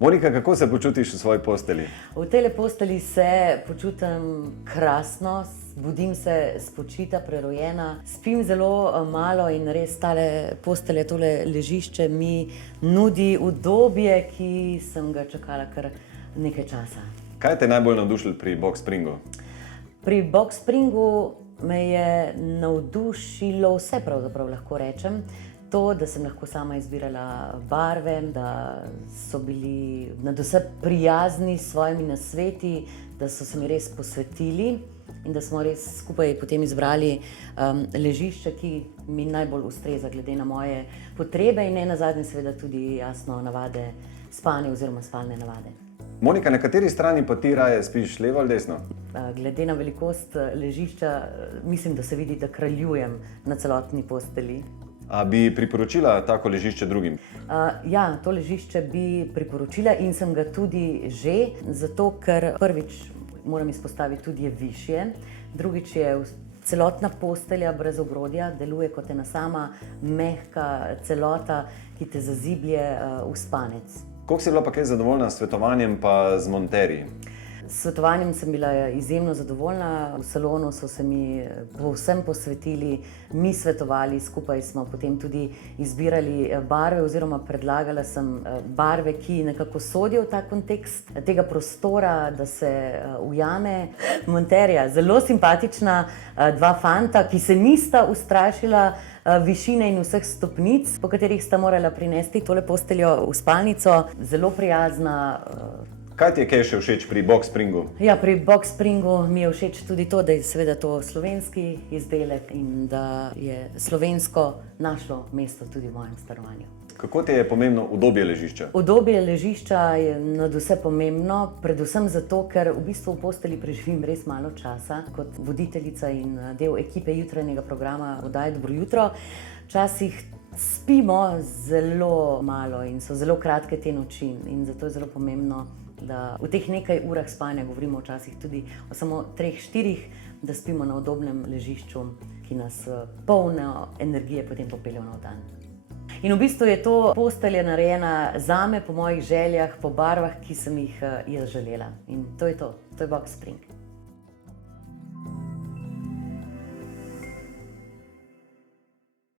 Monika, kako se počutiš v svoji postelji? V tej postelji se počutim krasno, budim se spočita, prerojena, spim zelo malo in res tale postelje, tole ležišče mi nudi udobje, ki sem ga čakala kar nekaj časa. Kaj te je najbolj navdušilo pri Box Springu? Pri Box Springu me je navdušilo vse, pravzaprav lahko rečem. To, da sem lahko sama izbirala barve, da so bili nadvse prijazni s svojimi nasveti, da so se mi res posvetili in da smo res skupaj potem izbrali ležišče, ki mi najbolj ustreza glede na moje potrebe in nenazadnje seveda tudi jasno navade spanja oziroma spalne navade. Monika, na kateri strani pa ti raje spiš, levo ali desno? Glede na velikost ležišča, mislim, da se vidi, da kraljujem na celotni postelji. A bi priporočila tako ležišče drugim? Ja, to ležišče bi priporočila in sem ga tudi že, zato ker prvič moram izpostaviti tudi je višje, drugič je celotna postelja brez ogrodja, deluje kot ena sama mehka celota, ki te zaziblje v spanec. Koliko si bila pa kaj zadovoljna s svetovanjem pa z monterji? S svetovanjem sem bila izjemno zadovoljna, v salonu so se mi povsem posvetili, mi svetovali, skupaj smo potem tudi izbirali barve oziroma predlagala sem barve, ki nekako sodijo v ta kontekst tega prostora, da se ujame. Monterja, zelo simpatična, dva fanta, ki se nista ustrašila višine in vseh stopnic, po katerih sta morala prinesti tole posteljo v spalnico, zelo prijazna. Kaj ti je kaj še všeč pri Box Springu? Ja, pri Box Springu mi je všeč tudi to, da je seveda to slovenski izdelek in da je slovensko našlo mesto tudi v mojem stanovanju. Kako ti je pomembno udobje ležišča? Udobje ležišča je nadvse pomembno, predvsem zato, ker v bistvu v postelji preživim res malo časa kot voditeljica in del ekipe jutranjega programa oddaje Dobro jutro. Včasih spimo zelo malo in so zelo kratke te noči in zato je zelo pomembno, da v teh nekaj urah spanja, govorimo včasih tudi o samo 3-4, da spimo na udobnem ležišču, ki nas polno energije potem popelje v nov dan. In v bistvu je to postelja narejena zame, po mojih željah, po barvah, ki sem jih jaz želela. In to je Box Spring.